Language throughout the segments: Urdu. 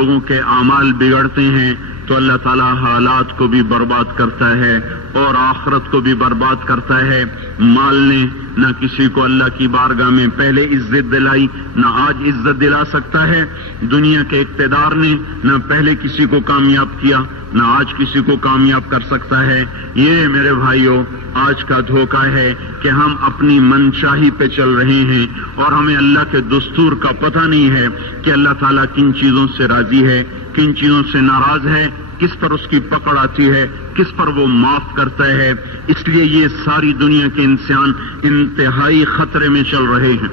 لوگوں کے اعمال بگڑتے ہیں تو اللہ تعالیٰ حالات کو بھی برباد کرتا ہے اور آخرت کو بھی برباد کرتا ہے۔ مال نے نہ کسی کو اللہ کی بارگاہ میں پہلے عزت دلائی، نہ آج عزت دلا سکتا ہے۔ دنیا کے اقتدار نے نہ پہلے کسی کو کامیاب کیا، نہ آج کسی کو کامیاب کر سکتا ہے۔ یہ میرے بھائیوں آج کا دھوکہ ہے کہ ہم اپنی منشاہی پہ چل رہے ہیں اور ہمیں اللہ کے دستور کا پتہ نہیں ہے کہ اللہ تعالیٰ کن چیزوں سے راضی ہے، کن چیزوں سے ناراض ہے، کس پر اس کی پکڑ آتی ہے، کس پر وہ معاف کرتا ہے۔ اس لیے یہ ساری دنیا کے انسان انتہائی خطرے میں چل رہے ہیں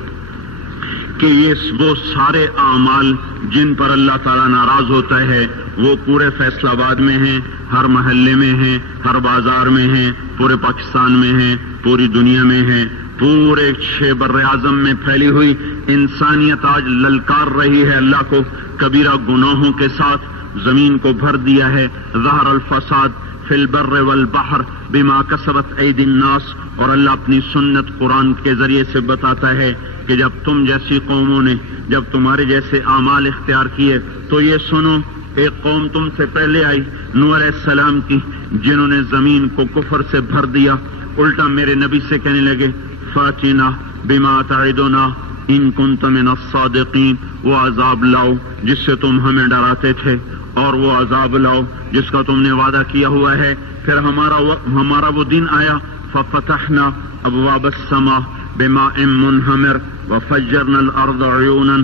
کہ یہ وہ سارے اعمال جن پر اللہ تعالیٰ ناراض ہوتا ہے وہ پورے فیصل آباد میں ہیں، ہر محلے میں ہیں، ہر بازار میں ہیں، پورے پاکستان میں ہیں، پوری دنیا میں ہیں، پورے 6 بر اعظم میں پھیلی ہوئی انسانیت آج للکار رہی ہے اللہ کو۔ کبیرہ گناہوں کے ساتھ زمین کو بھر دیا ہے۔ ظہر الفساد فی البر والبحر بما کسبت ایدی الناس، اور اللہ اپنی سنت قرآن کے ذریعے سے بتاتا ہے کہ جب تم جیسی قوموں نے جب تمہارے جیسے اعمال اختیار کیے تو یہ سنو، ایک قوم تم سے پہلے آئی نوح علیہ السلام کی، جنہوں نے زمین کو کفر سے بھر دیا، الٹا میرے نبی سے کہنے لگے فاتنا بما تعدنا ان کنت من الصادقین، وہ عذاب لاؤ جس سے تم ہمیں ڈراتے تھے، اور وہ عذاب لاؤ جس کا تم نے وعدہ کیا ہوا ہے۔ پھر ہمارا وہ دن آیا ففتحنا ابواب السماء بماء منہمر وفجرنا الارض عیونا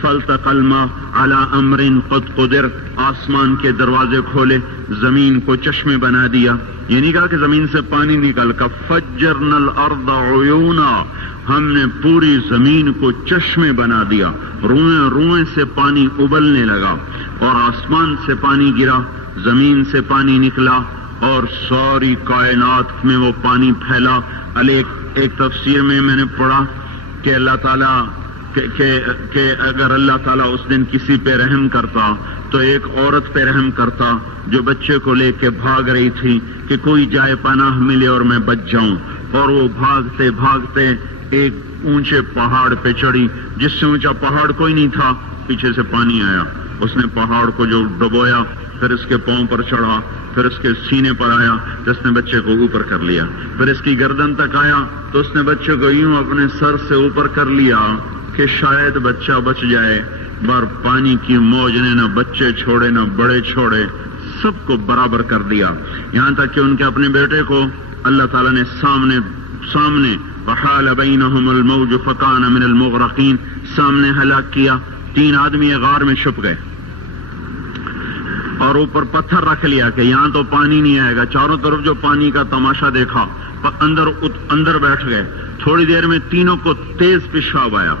فالتقى الماء على امر قد قدر، آسمان کے دروازے کھولے، زمین کو چشمے بنا دیا۔ یہ نہیں کہا کہ زمین سے پانی نکل کا، فجرنا الارض عیونا، ہم نے پوری زمین کو چشمے بنا دیا، روئیں روئیں سے پانی ابلنے لگا، اور آسمان سے پانی گرا، زمین سے پانی نکلا، اور ساری کائنات میں وہ پانی پھیلا۔ ایک تفسیر میں نے پڑھا کہ اللہ تعالیٰ کہ اگر اللہ تعالیٰ اس دن کسی پہ رحم کرتا تو ایک عورت پہ رحم کرتا جو بچے کو لے کے بھاگ رہی تھی کہ کوئی جائے پناہ ملے اور میں بچ جاؤں، اور وہ بھاگتے بھاگتے ایک اونچے پہاڑ پہ چڑھی، جس سے اونچا پہاڑ کوئی نہیں تھا، پیچھے سے پانی آیا، اس نے پہاڑ کو جو ڈبویا، پھر اس کے پاؤں پر چڑھا، پھر اس کے سینے پر آیا، جس نے بچے کو اوپر کر لیا، پھر اس کی گردن تک آیا تو اس نے بچے کو یوں اپنے سر سے اوپر کر لیا کہ شاید بچہ بچ جائے، بار پانی کی موج نے نہ بچے چھوڑے نہ بڑے چھوڑے، سب کو برابر کر دیا، یہاں تک کہ ان کے اپنے بیٹے کو اللہ تعالیٰ نے سامنے وحال بینہم الموج فکان من المغرقین، سامنے ہلاک کیا۔ 3 آدمی غار میں چھپ گئے اور اوپر پتھر رکھ لیا کہ یہاں تو پانی نہیں آئے گا، چاروں طرف جو پانی کا تماشا دیکھا، اندر بیٹھ گئے۔ تھوڑی دیر میں تینوں کو تیز پیشاب آیا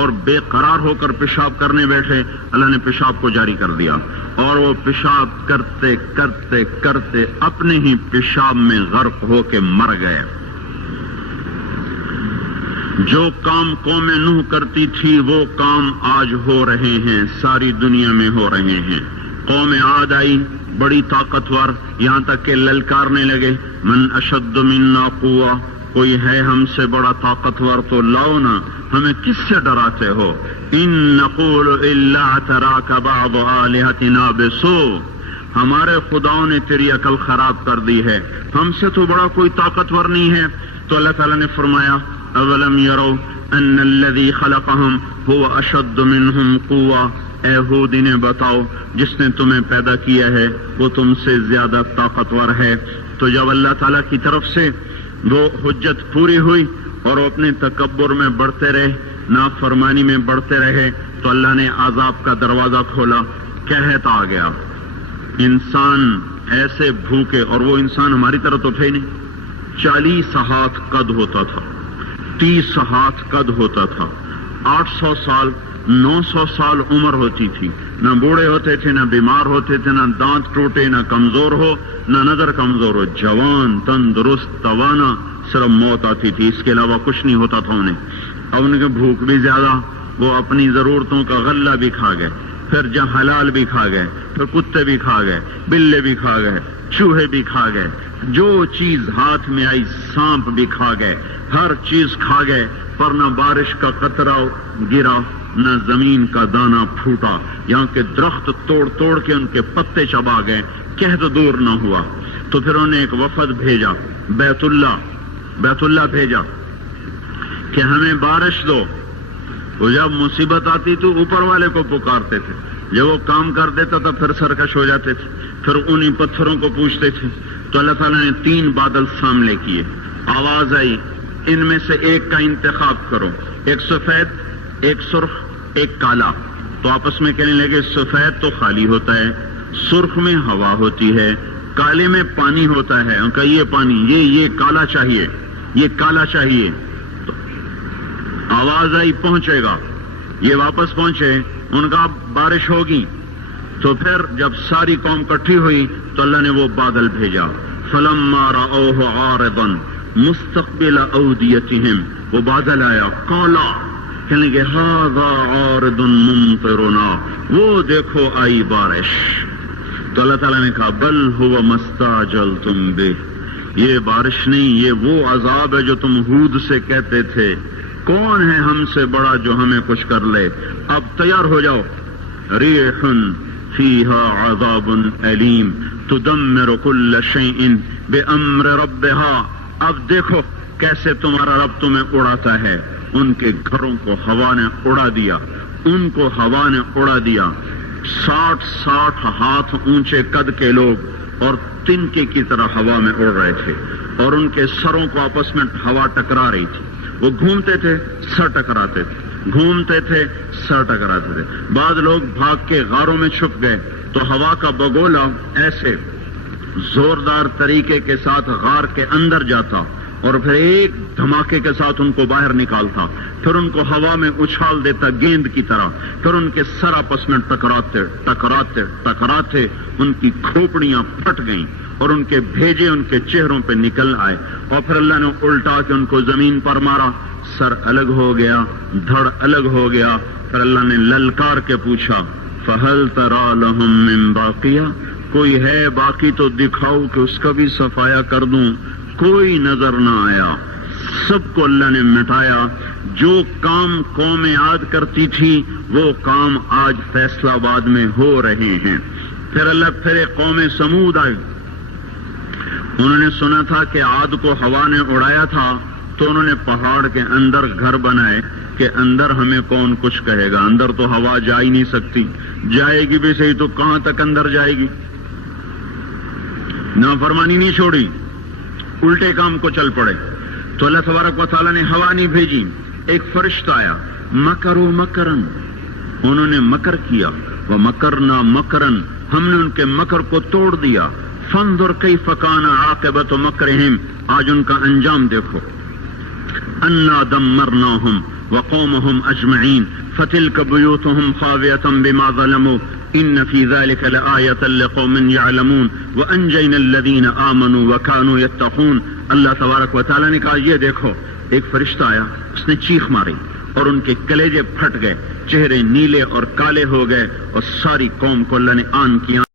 اور بے قرار ہو کر پیشاب کرنے بیٹھے، اللہ نے پیشاب کو جاری کر دیا، اور وہ پیشاب کرتے کرتے کرتے اپنے ہی پیشاب میں غرق ہو کے مر گئے۔ جو کام قوم نوح کرتی تھی وہ کام آج ہو رہے ہیں، ساری دنیا میں ہو رہے ہیں۔ قوم عاد آئی بڑی طاقتور، یہاں تک کہ للکارنے لگے من اشد منا قوہ، کوئی ہے ہم سے بڑا طاقتور تو لاؤ نا، ہمیں کس سے ڈراتے ہو؟ ان نقول الا اعتراک بعض آلہتنا بسوء، ہمارے خداؤں نے تیری عقل خراب کر دی ہے، ہم سے تو بڑا کوئی طاقتور نہیں ہے۔ تو اللہ تعالیٰ نے فرمایا اولم یروا ان الذی خلقہم هو اشد منہم قوہ، اے ہود انہیں بتاؤ جس نے تمہیں پیدا کیا ہے وہ تم سے زیادہ طاقتور ہے۔ تو جب اللہ تعالیٰ کی طرف سے وہ حجت پوری ہوئی اور وہ اپنے تکبر میں بڑھتے رہے، نافرمانی میں بڑھتے رہے، تو اللہ نے عذاب کا دروازہ کھولا، قحط آ گیا، انسان ایسے بھوکے، اور وہ انسان ہماری طرح تو تھے نہیں، 40 ہاتھ قد ہوتا تھا، 30 ہاتھ قد ہوتا تھا، 800 سال 900 سال عمر ہوتی تھی، نہ بوڑھے ہوتے تھے، نہ بیمار ہوتے تھے، نہ دانت ٹوٹے، نہ کمزور ہو، نہ نظر کمزور ہو، جوان تندرست توانا، صرف موت آتی تھی، اس کے علاوہ کچھ نہیں ہوتا تھا انہیں۔ اب ان کے بھوک بھی زیادہ، وہ اپنی ضرورتوں کا غلہ بھی کھا گئے، پھر جہاں حلال بھی کھا گئے، پھر کتے بھی کھا گئے، بلے بھی کھا گئے، چوہے بھی کھا گئے، جو چیز ہاتھ میں آئی سانپ بھی کھا گئے، ہر چیز کھا گئے، پر نہ بارش کا قطرہ گرا، نہ زمین کا دانہ پھوٹا، یہاں کے درخت توڑ توڑ کے ان کے پتے چبا گئے، قحط دور نہ ہوا۔ تو پھر انہوں نے ایک وفد بھیجا، بیت اللہ بھیجا کہ ہمیں بارش دو۔ وہ جب مصیبت آتی تو اوپر والے کو پکارتے تھے، جب وہ کام کر دیتا تھا پھر سرکش ہو جاتے تھے، پھر انہی پتھروں کو پوچھتے تھے۔ تو اللہ تعالیٰ نے 3 بادل سامنے کیے، آواز آئی ان میں سے ایک کا انتخاب کرو، ایک سفید، ایک سرخ، ایک کالا۔ تو آپس میں کہنے لگے سفید تو خالی ہوتا ہے، سرخ میں ہوا ہوتی ہے، کالے میں پانی ہوتا ہے۔ ان کا یہ پانی، یہ کالا چاہیے، یہ کالا چاہیے۔ تو آواز آئی پہنچے گا، یہ واپس پہنچے، ان کا بارش ہوگی۔ تو پھر جب ساری قوم اکٹھی ہوئی تو اللہ نے وہ بادل بھیجا، فلما رأوه عارضا مستقبل اودیتہم، وہ بادل آیا کالا، کہنے لگے ھذا عارض ممطرنا، وہ دیکھو آئی بارش۔ تو اللہ تعالیٰ نے کہا بل هو ما استعجلتم بہ، یہ بارش نہیں، یہ وہ عذاب ہے جو تم ہود سے کہتے تھے، کون ہے ہم سے بڑا جو ہمیں کچھ کر لے، اب تیار ہو جاؤ۔ ریح فیہا عذاب علیم تدمر کل شیء بامر ربہا، اب دیکھو کیسے تمہارا رب تمہیں اڑاتا ہے۔ ان کے گھروں کو ہوا نے اڑا دیا، ان کو ہوا نے اڑا دیا۔ 60 ہاتھ اونچے قد کے لوگ اور تنکے کی طرح ہوا میں اڑ رہے تھے، اور ان کے سروں کو آپس میں ہوا ٹکرا رہی تھی۔ وہ گھومتے تھے، سر ٹکراتے تھے، گھومتے تھے، سر ٹکراتے تھے۔ بعض لوگ بھاگ کے غاروں میں چھپ گئے تو ہوا کا بگولا ایسے زوردار طریقے کے ساتھ غار کے اندر جاتا اور پھر ایک دھماکے کے ساتھ ان کو باہر نکالتا، پھر ان کو ہوا میں اچھال دیتا گیند کی طرح، پھر ان کے سر آپس میں ٹکراتے ٹکراتے ٹکراتے ان کی کھوپڑیاں پھٹ گئیں اور ان کے بھیجے ان کے چہروں پہ نکل آئے، اور پھر اللہ نے الٹا کے ان کو زمین پر مارا، سر الگ ہو گیا، دھڑ الگ ہو گیا۔ پھر اللہ نے للکار کے پوچھا فَهَلْ تَرَى لَهُم مِّن بَاقِيَةٍ، کوئی ہے باقی تو دکھاؤ کہ اس کا بھی صفایا کر دوں۔ کوئی نظر نہ آیا، سب کو اللہ نے مٹایا۔ جو کام قوم عاد کرتی تھی وہ کام آج فیصلہ آباد میں ہو رہے ہیں۔ پھر ایک قوم سمود آئی، انہوں نے سنا تھا کہ عاد کو ہوا نے اڑایا تھا، تو انہوں نے پہاڑ کے اندر گھر بنائے کہ اندر ہمیں کون کچھ کہے گا، اندر تو ہوا جا ہی نہیں سکتی، جائے گی بھی صحیح تو کہاں تک اندر جائے گی۔ نافرمانی نہیں چھوڑی، الٹے کام کو چل پڑے۔ تو اللہ تبارک و تعالیٰ نے ہوا نہیں بھیجی، ایک فرشتہ آیا، مکروا مکرن، انہوں نے مکر کیا، ومکرنا مکرن، ہم نے ان کے مکر کو توڑ دیا۔ فانظر کیف کان عاقبۃ مکرہم، آج ان کا انجام دیکھو۔ انا دمرناہم وقومہم اجمعین فتلک بیوتہم خاویۃ بما ظلموا ان فی ذلک لآیۃ لقوم یعلمون وانجینا الذین آمنوا وکانوا یتقون۔ اللہ تبارک و تعالیٰ نے کہا یہ دیکھو، ایک فرشتہ آیا، اس نے چیخ ماری اور ان کے کلیجے پھٹ گئے، چہرے نیلے اور کالے ہو گئے، اور ساری قوم کو اللہ نے آن کیا۔